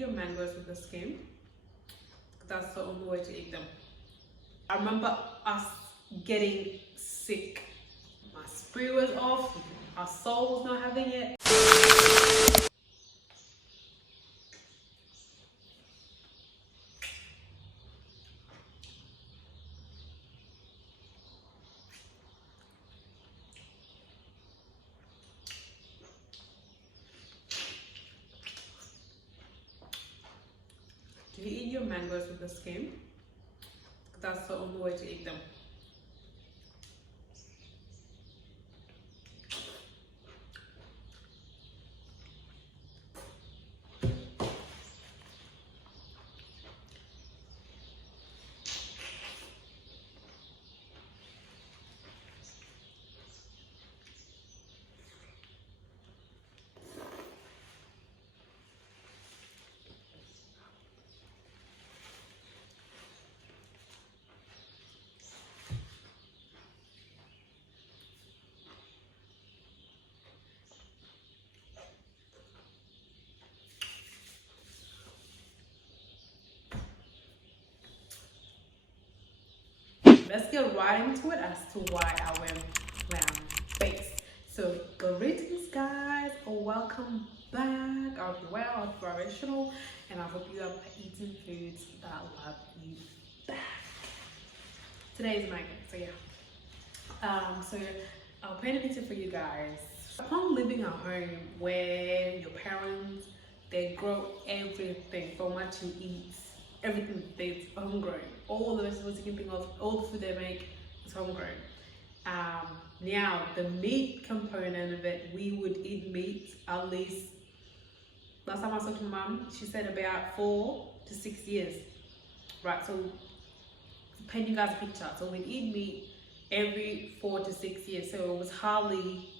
your mangoes with the skin. That's the only way to eat them. I remember us getting sick. My spree was off, our soul was not having it. Do you eat your mangoes with the skin? That's the only way to eat them. Let's get right into it as to why I went plant-based. So greetings guys, welcome back. I hope you're well, inspirational, and I hope you are eating foods that love you back. Today is my day, so yeah. So I'll paint a picture for you guys. Upon living at home where your parents, they grow everything from what you eat, everything that's homegrown. All the vegetables you can think of, all the food they make is homegrown. Now the meat component of it, we would eat meat at least, last time I spoke to my mum, she said about 4 to 6 years. Right, so to paint you guys a picture, so we'd eat meat every 4 to 6 years. So it was hardly,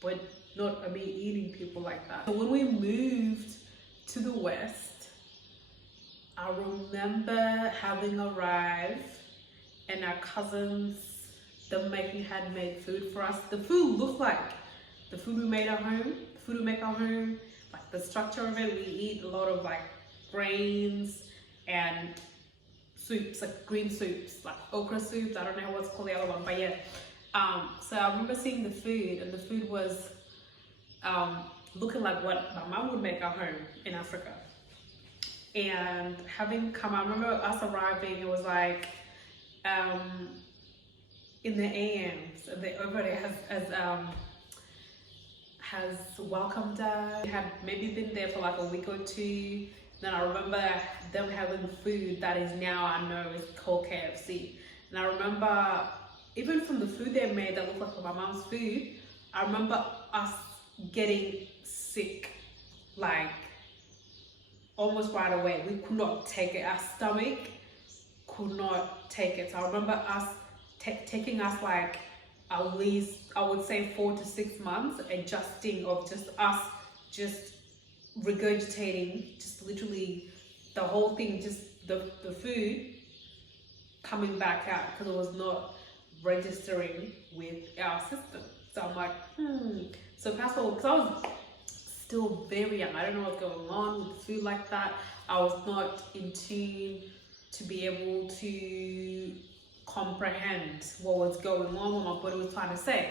but not a meat eating people like that. So when we moved to the West, I remember having arrived and our cousins, them making handmade food for us. The food looked like the food we made at home, the food we make at home, like the structure of it. We eat a lot of like grains and soups, like green soups, like okra soups. I don't know what's called the other one, but yeah. So I remember seeing the food, and the food was looking like what my mom would make at home in Africa. And having come, I remember us arriving, it was like in the AMs, and the over there has welcomed us. We had maybe been there for like a week or two. Then I remember them having food that is now I know is called KFC. And I remember even from the food they made that looked like my mom's food, I remember us getting sick, like almost right away. We could not take it. Our stomach could not take it. So I remember us taking us like at least, I would say 4 to 6 months adjusting of just us just regurgitating, just literally the whole thing, just the food coming back out because it was not registering with our system. So I'm like, So fast forward, because I was still very young. I don't know what's going on with food like that. I was not in tune to be able to comprehend what was going on, what my body was trying to say.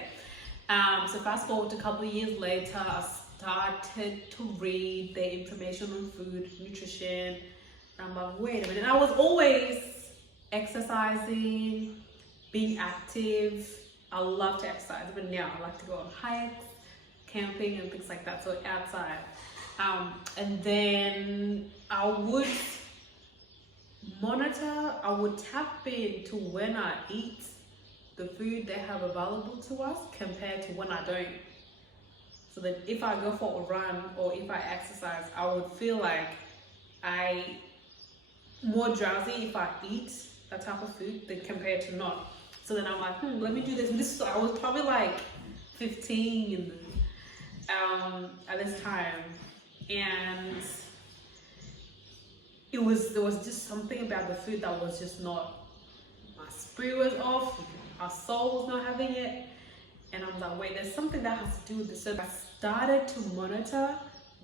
So fast forward a couple of years later, I started to read the information on food, nutrition, and I'm like, wait a minute. I was always exercising, being active. I love to exercise, but now I like to go on hikes, camping and things like that, so outside. And then I would monitor, I would tap into when I eat the food they have available to us compared to when I don't. So that if I go for a run or if I exercise, I would feel like I more drowsy if I eat that type of food than compared to not. So then I'm like, let me do this. And this, I was probably like 15 at this time, and there was just something about the food that was just not, my spree was off, our soul was not having it, and I'm like, wait, there's something that has to do with this. So I started to monitor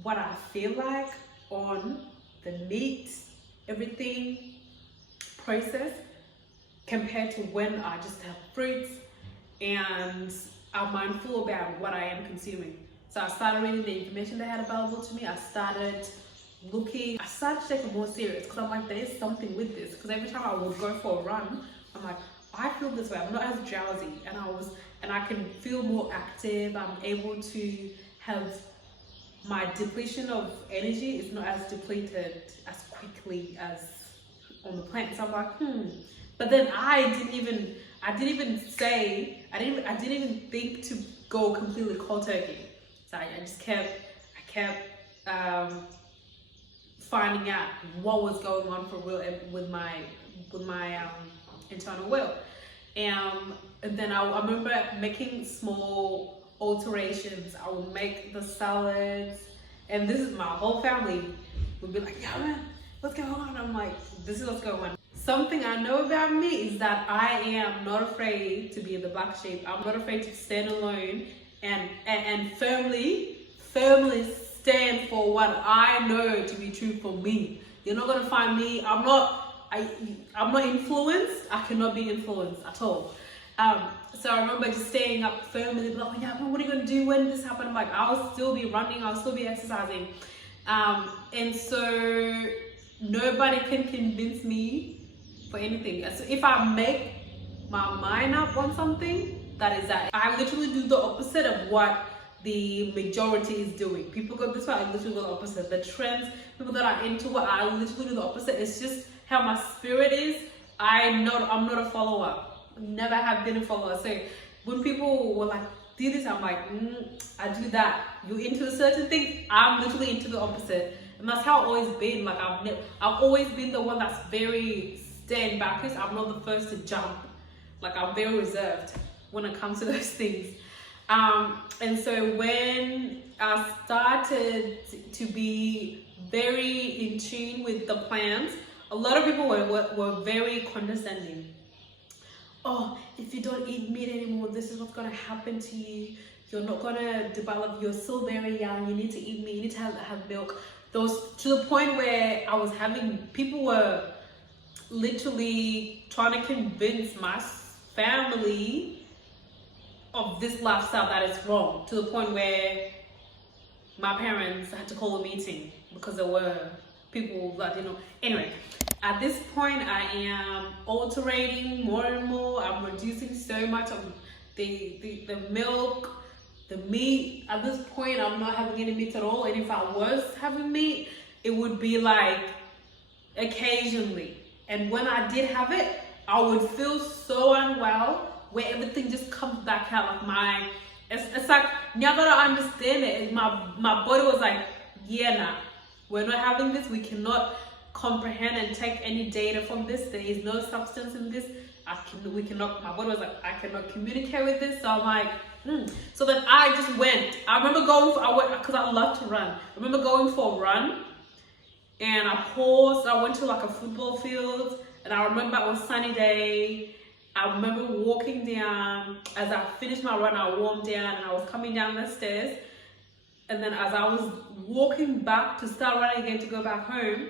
what I feel like on the meat, everything processed, compared to when I just have fruits and I'm mindful about what I am consuming. So I started reading the information they had available to me. I started to take it more serious, because I'm like, there is something with this. Because every time I would go for a run, I'm like, I feel this way. I'm not as drowsy, and I can feel more active. I'm able to have my depletion of energy is not as depleted as quickly as on the plant. So I'm like, But then I didn't even think to go completely cold turkey. So I kept finding out what was going on for real with my internal will. And then I remember making small alterations. I would make the salads, and this is my whole family would be like, yeah man, what's going on? I'm like, this is what's going on. Something I know about me is that I am not afraid to be the black sheep. I'm not afraid to stand alone and firmly stand for what I know to be true for me. You're not gonna find me. I'm not influenced. I cannot be influenced at all. So I remember just staying up firmly, like, oh, yeah, what are you gonna do when this happened? I'm like, I'll still be running. I'll still be exercising. And so nobody can convince me for anything. So if I make my mind up on something, that is that. I literally do the opposite of what the majority is doing. People go this way, I literally go the opposite. The trends, people that are into what, I literally do the opposite. It's just how my spirit is. I'm not a follower. Never have been a follower. So when people were like, do this, I'm like, I do that. You're into a certain thing, I'm literally into the opposite. And that's how I've always been. Like I've always been the one that's very stand back. I'm not the first to jump. Like I'm very reserved when it comes to those things. And so when I started to be very in tune with the plants, a lot of people were very condescending. Oh, if you don't eat meat anymore, this is what's going to happen to you. You're not going to develop. You're still very young. You need to eat meat. You need to have milk. Those, to the point where people were literally trying to convince my family of this lifestyle that is wrong, to the point where my parents had to call a meeting because there were people that, anyway, at this point I am altering more and more. I'm reducing so much of the milk, the meat. At this point I'm not having any meat at all, and if I was having meat, it would be like occasionally. And when I did have it, I would feel so unwell, where everything just comes back out. Like it's like, y'all gotta understand it. My body was like, yeah, nah, we're not having this. We cannot comprehend and take any data from this. There is no substance in this. My body was like, I cannot communicate with this. So I'm like, So then I just went. I remember because I love to run. I remember going for a run, and I paused. I went to like a football field, and I remember it was a sunny day. I remember walking down. As I finished my run, I warmed down, and I was coming down the stairs. And then as I was walking back to start running again to go back home,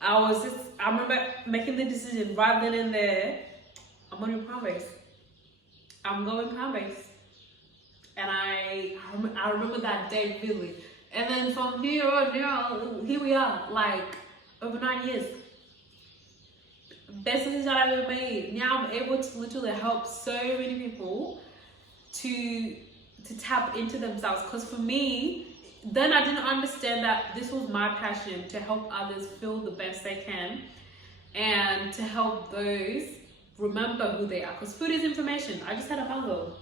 I remember making the decision right then and there, I'm going plant-based. I'm going plant-based. And I remember that day vividly. And then from here we are, like over 9 years. Best decision that I've ever made. Now I'm able to literally help so many people to tap into themselves. Because for me, then I didn't understand that this was my passion, to help others feel the best they can and to help those remember who they are. Because food is information. I just had a mango.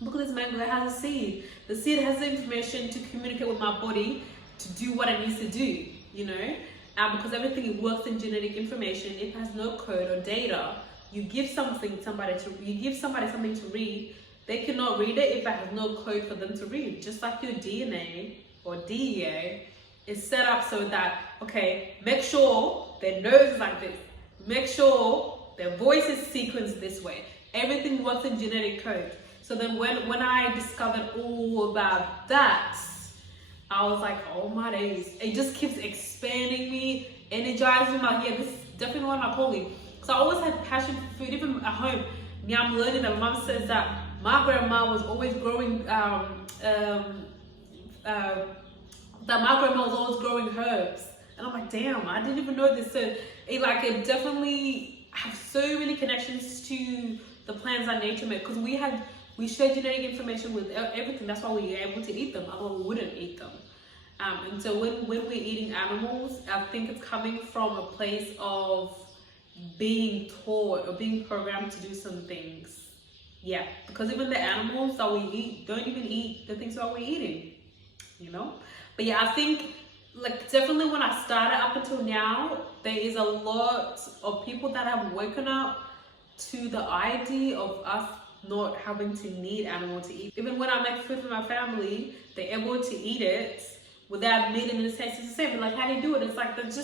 Look at this mango, it has a seed. The seed has the information to communicate with my body to do what it needs to do, because everything works in genetic information. It has no code or data. You give somebody something to read, they cannot read it if it has no code for them to read. Just like your DNA or DEA is set up so that, okay, make sure their nose is like this. Make sure their voice is sequenced this way. Everything works in genetic code. So then when I discovered all about that, I was like, oh my days. It just keeps expanding me, energizing my, yeah, this is definitely one of my calling. So I always had passion for food, even at home. Yeah, I'm learning that. My mom says that my grandma was always growing, that my grandma was always growing herbs. And I'm like, damn, I didn't even know this. So it definitely have so many connections to the plants that nature made, because we share genetic information with everything. That's why we're able to eat them, otherwise we wouldn't eat them. And so when we're eating animals, I think it's coming from a place of being taught or being programmed to do some things. Yeah, because even the animals that we eat don't even eat the things that we're eating, you know? But yeah, I think like definitely when I started up until now, there is a lot of people that have woken up to the idea of us not having to need animal to eat. Even when I make food for my family, they're able to eat it without needing to taste. It's the same. Like, how do you do it? It's like there's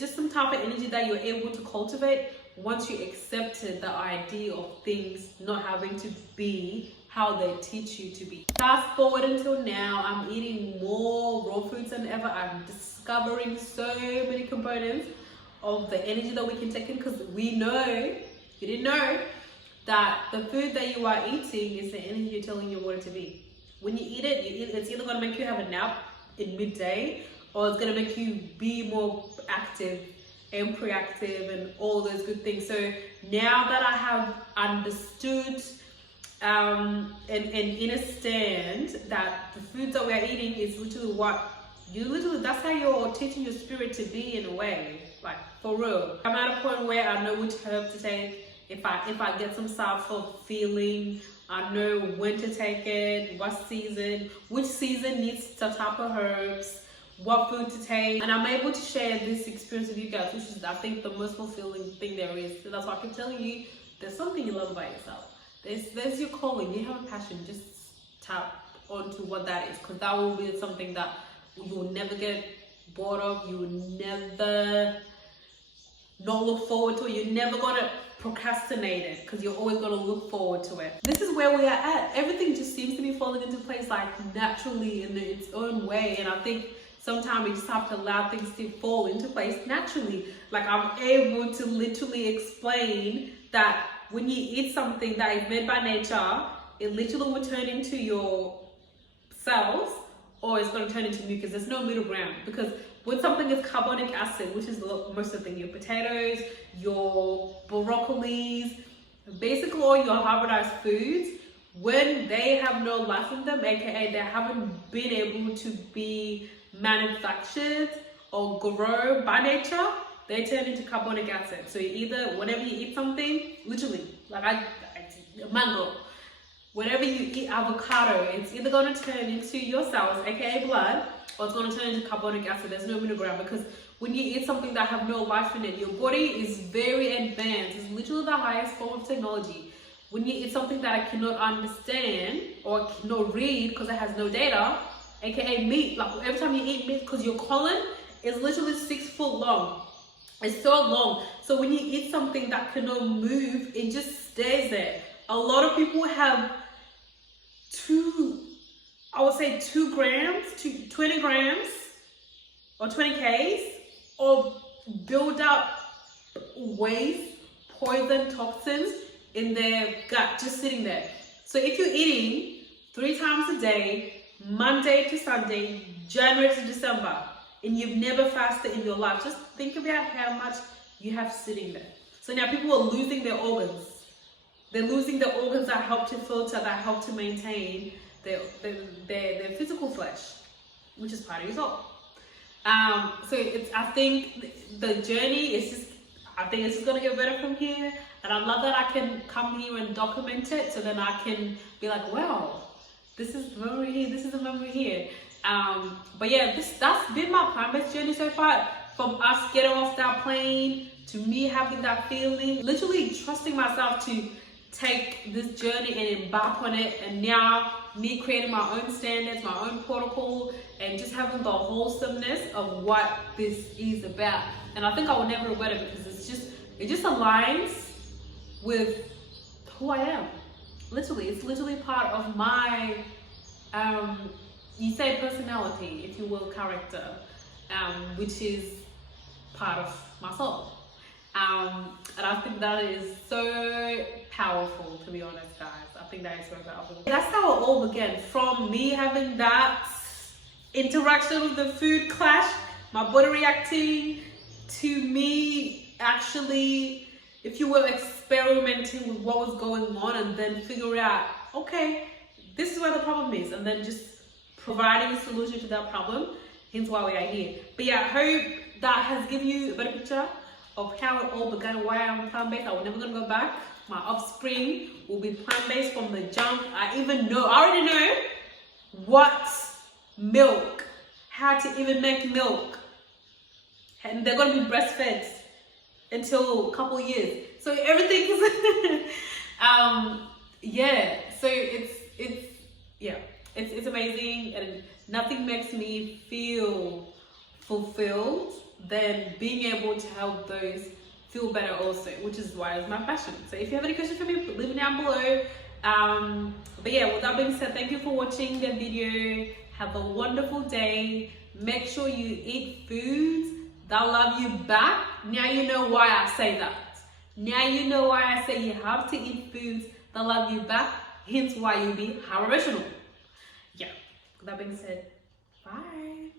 just some type of energy that you're able to cultivate once you accepted the idea of things not having to be how they teach you to be. Fast forward until now, I'm eating more raw foods than ever. I'm discovering so many components of the energy that we can take in, because we know, you didn't know, that the food that you are eating is the energy you're telling your body to be. When you eat it, it's either going to make you have a nap in midday, or it's going to make you be more active and proactive and all those good things. So now that I have understood and understand that the foods that we are eating is literally that's how you're teaching your spirit to be, in a way, like for real. I'm at a point where I know which herb to take. If I get some type of feeling, I know when to take it, what season, which season needs the type of herbs, what food to take. And I'm able to share this experience with you guys, which is, I think, the most fulfilling thing there is. So that's why I keep telling you, there's something you love about yourself. There's your calling. You have a passion. Just tap onto what that is, because that will be something that you will never get bored of. You will never not look forward to it. You're never gonna procrastinate it, because you're always gonna look forward to it. This is where we are at. Everything just seems to be falling into place, like naturally in its own way. And I think sometimes we just have to allow things to fall into place naturally. Like, I'm able to literally explain that when you eat something that is made by nature, it literally will turn into your cells, or it's going to turn into mucus. There's no middle ground, because when something is carbonic acid, which is most of the thing, your potatoes, your broccolis, basically all your hybridized foods, when they have no life in them, aka they haven't been able to be manufactured or grow by nature, they turn into carbonic acid. So either whenever you eat something, literally, like mango, whenever you eat avocado, it's either going to turn into your cells, aka blood, or it's going to turn into carbonic acid. There's no middle ground, because when you eat something that have no life in it, your body is very advanced. It's literally the highest form of technology. When you eat something that I cannot understand or cannot read because it has no data, aka meat, like every time you eat meat, because your colon is literally 6 foot long. It's so long. So when you eat something that cannot move, it just stays there. A lot of people have 2 grams to 20 grams or 20 Ks of build up waste, poison, toxins in their gut, just sitting there. So if you're eating 3 times a day, Monday to Sunday, January to December, and you've never fasted in your life, just think about how much you have sitting there. So now people are losing their organs. They're losing the organs that help to filter, that help to maintain their physical flesh, which is part of your soul. So I think the journey is just, I think it's just gonna get better from here. And I love that I can come here and document it, so then I can be like, wow, this is the memory here, this is the memory here. But yeah, that's been my plant-based journey so far. From us getting off that plane to me having that feeling, literally trusting myself to take this journey and embark on it, and now me creating my own standards, my own protocol, and just having the wholesomeness of what this is about. And I think I will never regret it, because it just aligns with who I am. Literally, it's literally part of my you say personality, if you will, character, which is part of my soul. And I think that is so powerful, to be honest, guys. I think that is so powerful. That's how it all began, from me having that interaction with the food clash, my body reacting, to me actually, if you will, experimenting with what was going on, and then figure out, okay, this is where the problem is, and then just providing a solution to that problem. Hence why we are here. But yeah, I hope that has given you a better picture of how it all began, why I'm plant-based. I'm never gonna go back. My offspring will be plant-based from the jump. I already know what milk, how to even make milk. And they're gonna be breastfed until a couple years. So everything is yeah. So it's amazing, and nothing makes me feel fulfilled than being able to help those feel better also, which is why it's my passion. So if you have any questions for me, leave it down below. But yeah, with that being said, thank you for watching the video. Have a wonderful day. Make sure you eat foods that love you back. Now you know why I say that. Now you know why I say you have to eat foods that love you back. Hence why you'll be how emotional. Yeah, with that being said, bye.